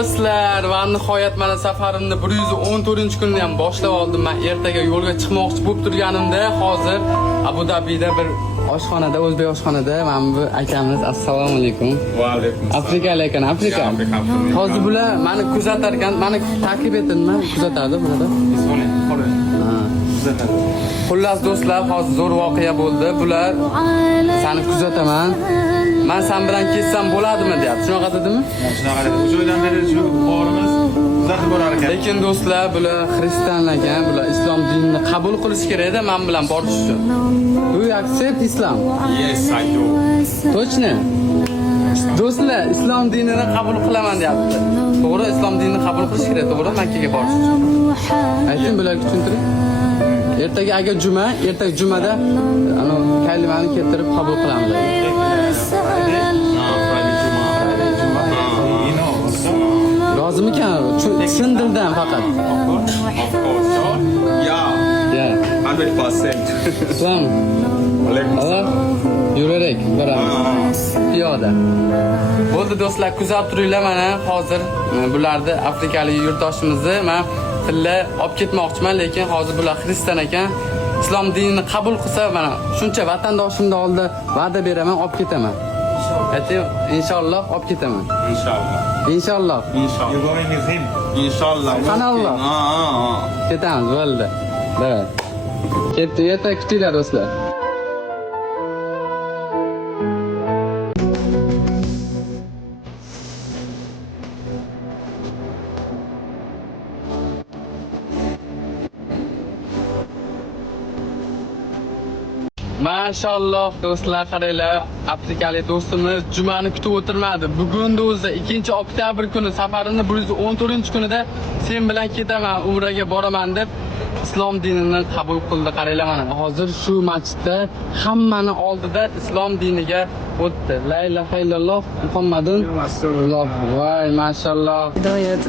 do'stlar, va nihoyat mana safarimni 114-kunni ham boshlab oldim. Men ertaga yo'lga chiqmoqchi bo'lib turganimda, hozir Abu Dabida bir oshxonada, o'zbek oshxonada mana bu akamiz, assalomu alaykum. Va alaykum. Afrikalik ekan, Afrika. Hozir bular meni kuzatar ekan, meni taklif etdimmi? Kuzatadi burada. Ismini qo'ying. Kuzatadi. Xullas do'stlar, hozir zo'r voqea bo'ldi. Bular seni kuzataman. Men sen bilan ketsam bo'ladimi deyapti. Shunaqa dedimi? Shunaqa dedi. O'sha joydan beri shu borimiz kuzatib borar ekan. Lekin do'stlar, bular xristianlar ekan, bular islom dinini qabul qilish kerak-da men bilan borish uchun. Do you accept Islam? Yes, I do. Точно? Do'stlar, islom dinini qabul qilaman deyapti. To'g'ri, islom dinini qabul qilish kerak, to'g'ri, Makkaga borish uchun. Ayting bularga tushuntiring. Ertaga agar juma, ertaga jumada ana kalimani keltirib qabul qilamiz. Rozimikan? Chin dildan faqat. Yeah. 100%. Islom. Allah yuraverek, boramiz. Piyoda. Bo'ldi do'stlar, kuzatib turinglar mana hozir bularni afrikalik yurtdoshimizni men tilla olib ketmoqchiman, lekin hozir bular xristian ekan. Islom dinini qabul qilsa mana shuncha vatandoshimni oldida va'da beraman, olib ketaman. Ayting, inshaalloh olib ketaman. Inshaalloh. Inshaalloh. Inshaalloh. You going with him? Inshaalloh. Qanalloh. Ketamiz, bo'ldi. Davay. Ketdi, erta kutinglar do'stlar. Maşallah do'stlar, qaranglar, afrikalik do'stimiz jumani kutib o'tirmadi. Bugun o'zi 2-oktyabr kuni safarini 114-kunida sen bilan ketaman, umraga boraman deb islom dinini qabul qildi. Qaranglar mana hozir shu masjidda hammani oldida islom diniga o'tdi. La ilaha illalloh Muhammadun rasululloh. Voy, maşallah. Hidoyat.